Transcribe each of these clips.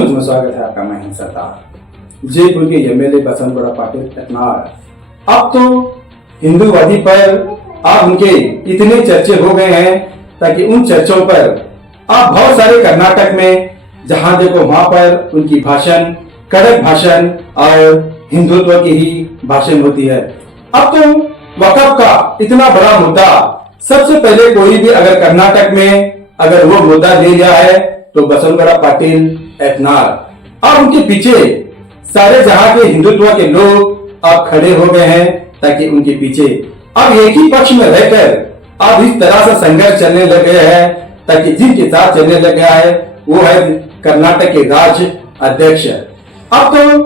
News में स्वागत है आपका। मैं सरदार। जयपुर के एमएलए बसंत गौड़ा पाटिल एतनार अब तो हिंदूवादी पर अब उनके इतने चर्चे हो गए हैं ताकि उन चर्चों पर अब बहुत सारे कर्नाटक में जहां देखो वहां पर उनकी भाषण कड़क भाषण और हिंदुत्व की ही भाषण होती है। अब तो वक़्फ़ का इतना बड़ा मुद्दा, सबसे पहले कोई भी अगर कर्नाटक में अगर वो मुद्दा ले लिया है तो बसंत गौड़ा पाटिल एतनार और उनके पीछे सारे जहां के हिंदुत्व के लोग अब खड़े हो गए हैं ताकि उनके पीछे अब एक ही पक्ष में रहकर अब इस तरह से संघर्ष चलने लग गया है ताकि जिनके साथ चलने लग गया है वो है कर्नाटक के राज्य अध्यक्ष। अब तो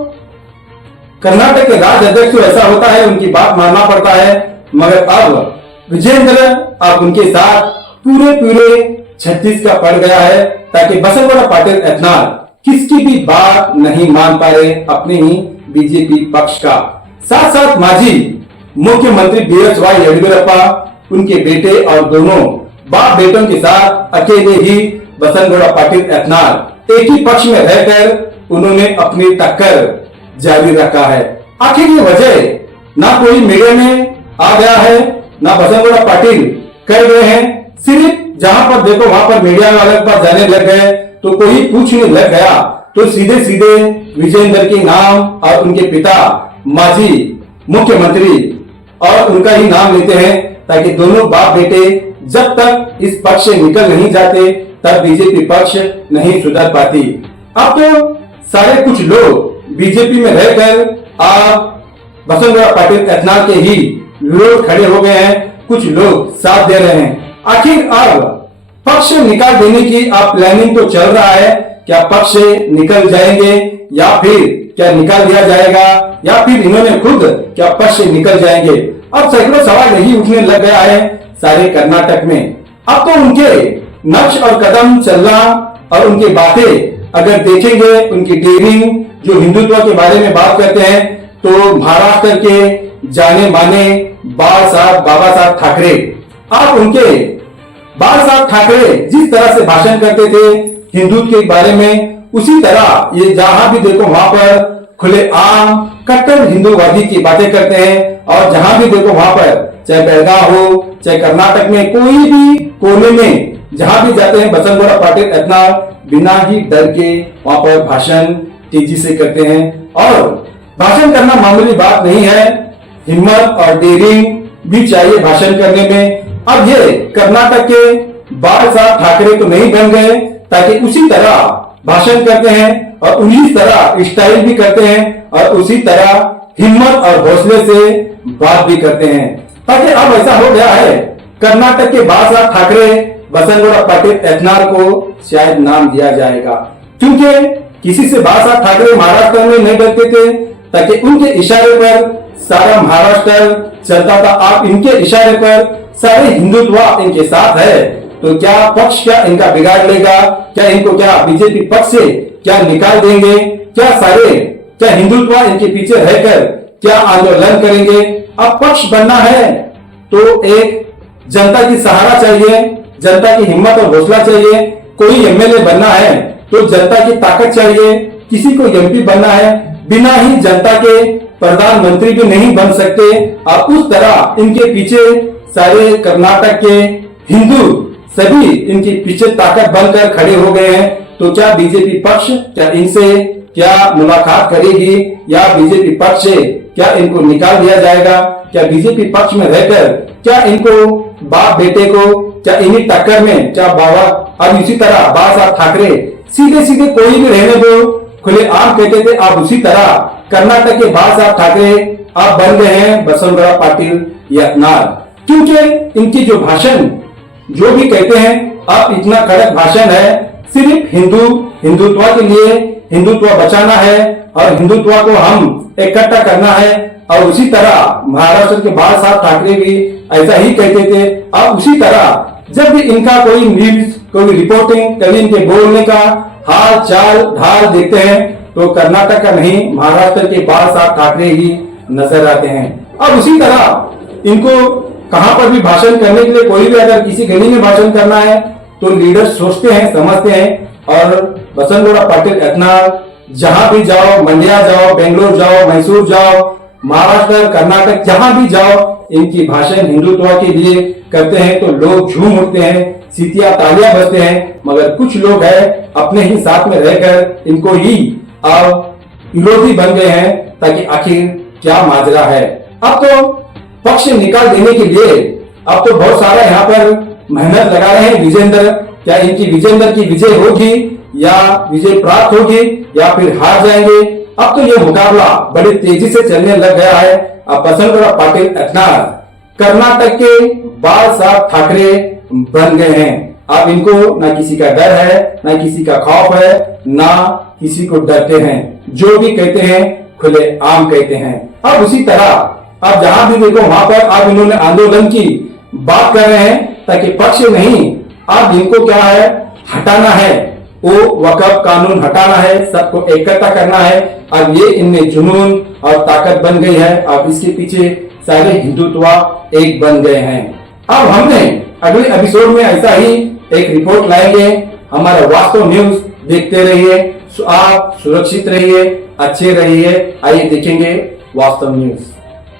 कर्नाटक के राज्य अध्यक्ष तो ऐसा होता है उनकी बात मानना पड़ता है, मगर अब विजेंद्र अब उनके साथ पूरे छत्तीस का पड़ गया है ताकि बसंत गौड़ा पाटिल एतनार किसकी भी बात नहीं मान पा रहे अपने ही बीजेपी पक्ष का। साथ साथ माजी मुख्यमंत्री बीएस.वाई. येडियुरप्पा उनके बेटे और दोनों बाप बेटों के साथ अकेले ही बसंत गौड़ा पाटिल एतनार एक ही पक्ष में रहकर उन्होंने अपनी टक्कर जारी रखा है। आखिर ये वजह ना कोई मीडिया में आ गया है ना बसंत गौड़ा पाटिल कर गए हैं, सिर्फ जहां पर देखो वहां पर मीडिया वाले पास जाने लग गए तो कोई पूछने लग गया तो सीधे सीधे विजेंद्र के नाम और उनके पिता माजी मुख्यमंत्री और उनका ही नाम लेते हैं ताकि दोनों बाप बेटे जब तक इस पक्ष से निकल नहीं जाते तब बीजेपी पक्ष नहीं सुधर पाती। अब तो सारे कुछ लोग बीजेपी में रहकर आप बसंत गौड़ा पाटिल एतनार के ही विरोध खड़े हो गए हैं, कुछ लोग साथ दे रहे हैं। आखिर अब पक्ष निकाल देने की आप प्लानिंग तो चल रहा है, क्या पक्ष से निकल जाएंगे या फिर क्या निकाल दिया जाएगा या फिर इन्होंने खुद क्या पक्ष से निकल जाएंगे। अब सैकड़ों सवाल यही उठने लग गया है सारे कर्नाटक में। अब तो उनके नक्श और कदम चलना और उनकी बातें अगर देखेंगे, उनकी डेयरिंग जो हिंदुत्व के बारे में बात करते हैं तो महाराष्ट्र के जाने माने बाबा साहब ठाकरे, आप उनके बाबा साहब ठाकरे जिस तरह से भाषण करते थे हिंदुत्व के बारे में, उसी तरह ये जहां भी देखो वहां पर खुले आम कट्टर हिंदूवादी की बातें करते हैं। और जहां भी देखो वहां पर चाहे बेलगांव हो चाहे कर्नाटक में कोई भी कोने में जहां भी जाते हैं बसंत गौड़ा पाटिल एतनार बिना ही डर के वहां पर भाषण तेजी से करते हैं। और भाषण करना मामूली बात नहीं है, हिम्मत और डेयरिंग भी चाहिए भाषण करने में। अब ये कर्नाटक के बाबा साहब ठाकरे तो नहीं बन गए ताकि उसी तरह भाषण करते हैं और उसी तरह स्टाइल भी करते हैं और उसी तरह हिम्मत और हौसले से बात भी करते हैं। ताकि अब ऐसा हो गया है कर्नाटक के बाबा साहब ठाकरे बसंत गौड़ा पाटिल एतनार को शायद नाम दिया जाएगा, क्योंकि किसी से बाबा साहब ठाकरे महाराष्ट्र में नहीं डरते थे ताकि उनके इशारे पर सारा महाराष्ट्र चलता था। आप इनके इशारे पर सारे हिंदुत्व इनके साथ है तो क्या पक्ष क्या इनका बिगाड़ लेगा, क्या इनको क्या बीजेपी पक्ष से क्या निकाल देंगे, क्या हिंदुत्व इनके पीछे रहकर क्या आंदोलन करेंगे। अब पक्ष बनना है तो एक जनता की सहारा चाहिए, जनता की हिम्मत और हौसला चाहिए। कोई एमएलए बनना है तो जनता की ताकत चाहिए, किसी को एमपी बनना है बिना ही जनता के प्रधानमंत्री भी नहीं बन सकते। अब उस तरह इनके पीछे सारे कर्नाटक के हिंदू सभी इनके पीछे ताकत बनकर खड़े हो गए हैं। तो क्या बीजेपी पक्ष क्या इनसे क्या मुलाकात करेगी या बीजेपी पक्ष से क्या इनको निकाल दिया जाएगा, क्या बीजेपी पक्ष में रहकर क्या इनको बाप बेटे को क्या इन्हीं टक्कर में क्या बाबा अब इसी तरह बाबा साहब ठाकरे सीधे सीधे कोई भी रहने दो खुले आम कहते थे, अब उसी तरह कर्नाटक के बाबा साहब ठाकरे अब बन गए हैं बसंत गौड़ा पाटिल एतनार। क्योंकि इनकी जो भाषण जो भी कहते हैं अब इतना कड़क भाषण है, सिर्फ हिंदुत्व के लिए हिंदुत्व बचाना है और हिंदुत्व को हम इकट्ठा करना है। और उसी तरह महाराष्ट्र के बाबा साहब ठाकरे भी ऐसा ही कहते थे। अब उसी तरह जब भी इनका कोई न्यूज कोई रिपोर्टिंग कभी इनके बोलने का हाल चाल ढाल देखते हैं तो कर्नाटक का नहीं महाराष्ट्र के बाबा साहब ठाकरे ही नजर आते हैं। अब उसी तरह इनको कहां पर भी भाषण करने के लिए कोई भी अगर किसी गली में भाषण करना है तो लीडर सोचते हैं समझते हैं और बसंतगौड़ा पाटिल एथनार जहां भी जाओ, मंड्या जाओ, बेंगलोर जाओ, मैसूर जाओ, महाराष्ट्र, कर्नाटक, जहां भी जाओ, इनकी भाषण हिंदुत्व के लिए करते हैं तो लोग झूम उठते हैं, सीटियां तालियां बजते हैं। मगर कुछ लोग हैं अपने ही साथ में रहकर इनको ही विरोधी बन गए हैं, ताकि आखिर क्या माजरा है। अब तो पक्ष निकाल देने के लिए अब तो बहुत सारा यहाँ पर मेहनत लगा रहे हैं विजेंद्र। क्या इनकी विजेंद्र की विजय होगी या विजय प्राप्त होगी या फिर हार जाएंगे? अब तो ये मुकाबला बड़ी तेजी से चलने लग गया है। अब बसंतगौड़ा पाटिल एथनार कर्नाटक के बाल साहब ठाकरे बन गए हैं। अब इनको ना किसी का डर है, ना किसी का खौफ है, ना किसी को डरते हैं। जो भी कहते हैं खुले आम कहते हैं। अब उसी तरह अब जहां भी देखो वहां पर अब इन्होंने आंदोलन की बात कर रहे हैं, ताकि पक्ष नहीं, अब इनको क्या है, हटाना है, वो वक्फ कानून हटाना है, सबको इकट्ठा करना है। अब ये इनमें जुनून और ताकत बन गई है। अब इसके पीछे सारे हिंदुत्व एक बन गए हैं। अब हमने अगले एपिसोड में ऐसा ही एक रिपोर्ट लाएंगे। हमारा वास्तव न्यूज देखते रहिए, आप सुरक्षित रहिए, अच्छे रहिए। आइए देखेंगे वास्तव न्यूज।